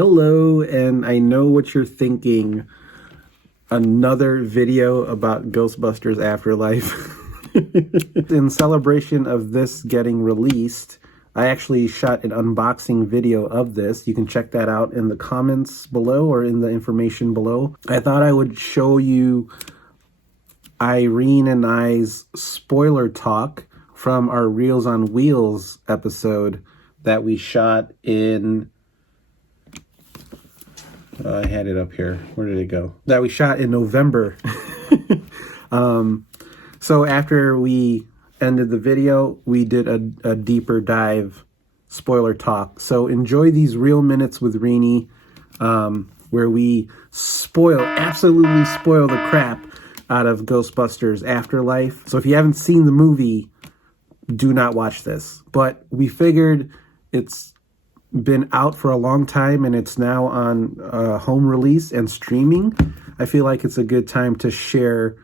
Hello, and I know what you're thinking. Another video about Ghostbusters Afterlife. In celebration of this getting released, I actually shot an unboxing video of this. You can check that out in the comments below or in the information below. I thought I would show you Irene and I's spoiler talk from our Reels on Wheels episode that we shot in... I had it up here. Where did it go? That we shot in November. So after we ended the video, we did a deeper dive spoiler talk. So enjoy these real minutes with Reenie, where we absolutely spoil the crap out of Ghostbusters Afterlife. So if you haven't seen the movie, do not watch this. But we figured it's been out for a long time and it's now on home release and streaming. I feel like it's a good time to share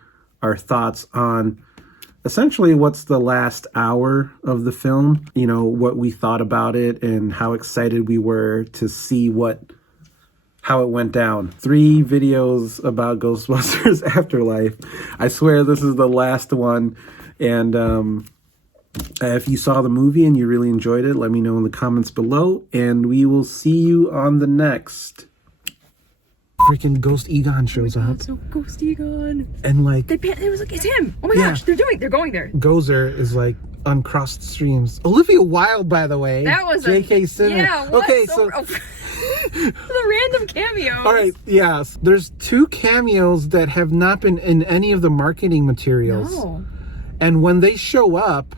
our thoughts on essentially what's the last hour of the film, you know, what we thought about it and how excited we were to see how it went down. 3 videos about Ghostbusters Afterlife. I swear this is the last one. And if you saw the movie and you really enjoyed it, let me know in the comments below, and we will see you on the next. Freaking Ghost Egon shows up. So Ghost Egon. And like... it was like, it's him. Oh my gosh, they're going there. Gozer is like on crossed streams. Olivia Wilde, by the way. That was J.K. Simmons. Yeah, what? Okay, so... The random cameos. All right, yes. There's 2 cameos that have not been in any of the marketing materials. No. And when they show up,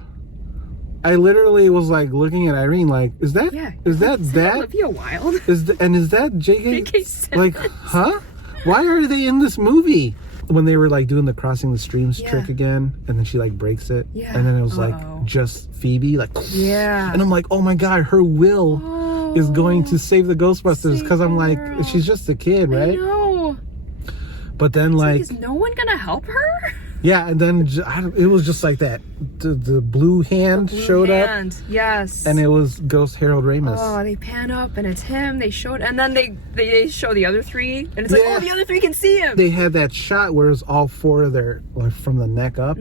I literally was like looking at Irene like, is that Olivia Wilde? Is that J.K. Simmons? Like, huh? Why are they in this movie? When they were like doing the crossing the streams trick again, and then she like breaks it, and then it was like just Phoebe, like, and I'm like, oh my god, her will is going to save the Ghostbusters, because I'm like, she's just a kid, right? I know. But then like, is no one gonna help her? Yeah, and then it was just like that. The blue hand showed up. Yes. And it was Ghost Harold Ramis. Oh, they pan up and it's him. They showed, and then they show the other 3, and it's like, oh, the other 3 can see him. They had that shot where it was all 4 of their, like, from the neck up,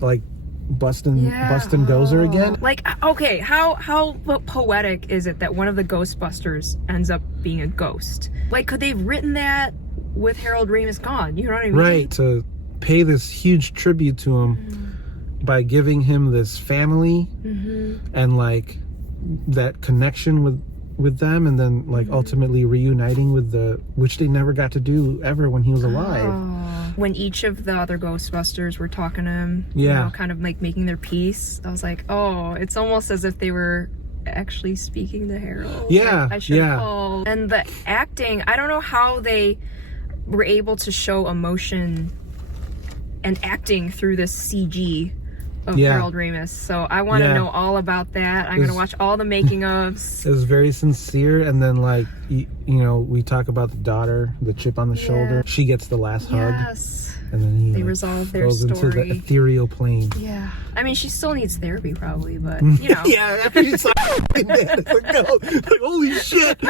like busting Gozer again. Like, okay, how poetic is it that one of the Ghostbusters ends up being a ghost? Like, could they have written that with Harold Ramis gone? You know what I mean? Right, to pay this huge tribute to him by giving him this family and like that connection with them, and then like ultimately reuniting with which they never got to do ever when he was alive. When each of the other Ghostbusters were talking to him, you know, kind of like making their peace, I was like, oh, it's almost as if they were actually speaking to Harold. Yeah, like, I should call. And the acting, I don't know how they were able to show emotion and acting through this CG of Harold Ramis. So I want to know all about that. I'm going to watch all the making ofs. It was very sincere. And then like, you know, we talk about the daughter, the chip on the shoulder. She gets the last hug. And then they resolve their story. Goes into the ethereal plane. Yeah. I mean, she still needs therapy probably, but you know. After she saw dad, it's like, no, like, holy shit.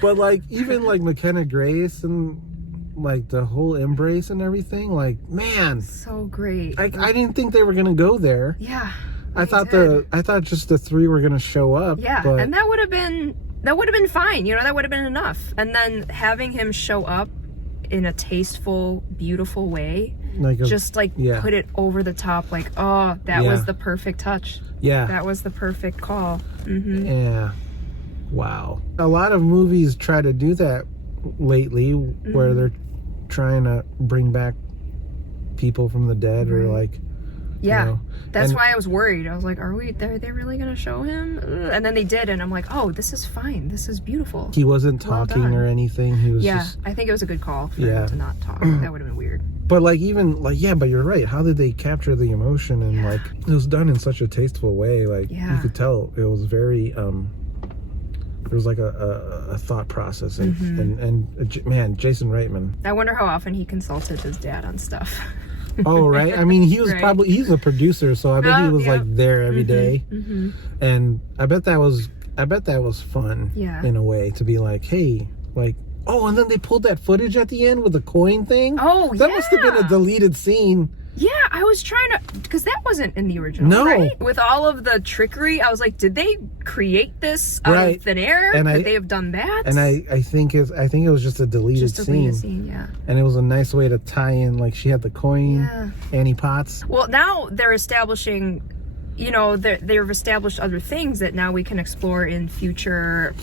But like, even like McKenna Grace and like the whole embrace and everything, like, man, so great. I didn't think they were gonna go there. I thought just the 3 were gonna show up. But... and that would have been fine, you know, that would have been enough. And then having him show up in a tasteful, beautiful way, like put it over the top, like, oh, that was the perfect touch. That was the perfect call. Wow. A lot of movies try to do that lately, where they're trying to bring back people from the dead, or like, you know, that's why I was worried. I was like, are they really gonna show him? And then they did, and I'm like, oh, this is fine, this is beautiful. He wasn't talking or anything. He was just... I think it was a good call for him to not talk. That would have been weird. But like, even like, but you're right, how did they capture the emotion? And like, it was done in such a tasteful way, like, you could tell it was very there was like a thought process, and man, Jason Reitman. I wonder how often he consulted his dad on stuff. Oh, right. I mean, he was he's a producer, so I bet he was like there every day. And I bet that was I bet that was fun. Yeah. In a way, to be like, hey, like, oh, and then they pulled that footage at the end with the coin thing. Oh, that must have been a deleted scene. Yeah, I was trying to, because that wasn't in the original, No. right? With all of the trickery, I was like, did they create this out of thin air? And Could they have done that? And I think it was just a deleted scene. Just a deleted scene, yeah. And it was a nice way to tie in, like, she had the coin, Annie Potts. Well, now they're establishing, you know, they've established other things that now we can explore in future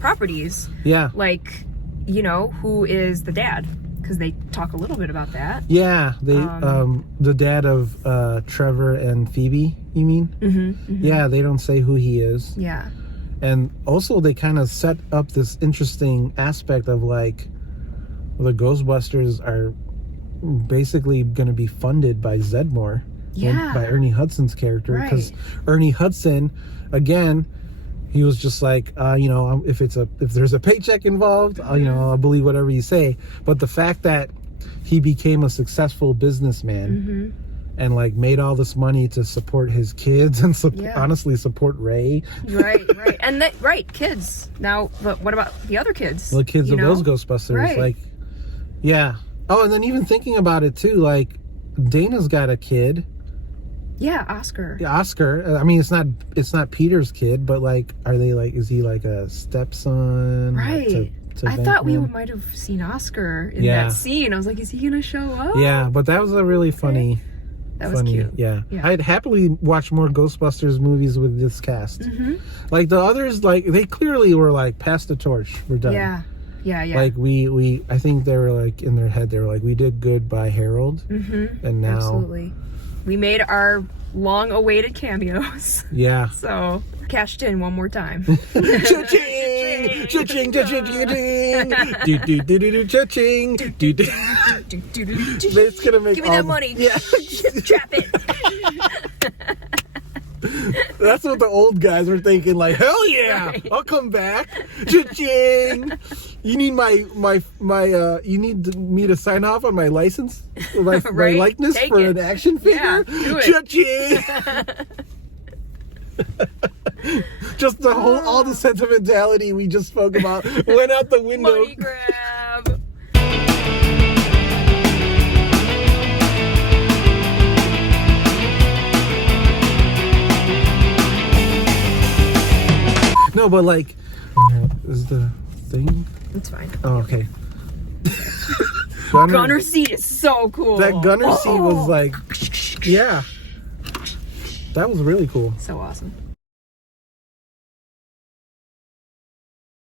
properties. Yeah. Like, you know, who is the dad? Because they talk a little bit about that. Yeah, they the dad of Trevor and Phoebe, you mean? Mm-hmm. Yeah, they don't say who he is. Yeah. And also they kind of set up this interesting aspect of, like, the Ghostbusters are basically going to be funded by Zedmore. Yeah. By Ernie Hudson's character. Because Ernie Hudson, again, he was just like, you know, if there's a paycheck involved, you know, I'll believe whatever you say. But the fact that he became a successful businessman and, like, made all this money to support his kids and honestly support Ray. Right. And kids. Now, but what about the other kids? The kids of those Ghostbusters. Right. Like, yeah. Oh, and then even thinking about it too, like, Dana's got a kid. Yeah, Oscar. Yeah, Oscar. I mean, it's not Peter's kid, but, like, are they, like, is he like a stepson? Right. I thought we might have seen Oscar in that scene. I was like, is he gonna show up? Yeah, but that was a really funny. That was cute. Yeah. I'd happily watch more Ghostbusters movies with this cast. Like, the others, like, they clearly were like, pass the torch, we're done. Yeah. Like, we I think they were like, in their head, they were like, we did good by Harold, and now absolutely. We made our long-awaited cameos. Yeah. So, cashed in one more time. Cha-ching! Cha-ching! Cha-ching! Cha-ching! Do-do-do-do-do! Cha-ching! Do-do. It's gonna make Give me that money. Yeah. Trap it. That's what the old guys were thinking, like, hell yeah, Right. I'll come back. Cha-ching! You need you need me to sign off on my license? My likeness Take for it. an action figure? Yeah, do it. Cha-ching! Just all the sentimentality we just spoke about went out the window. Money grab. No, but, like, is the thing? It's fine. Oh, okay. Gunner seat is so cool. That gunner seat was like, yeah. That was really cool. So awesome.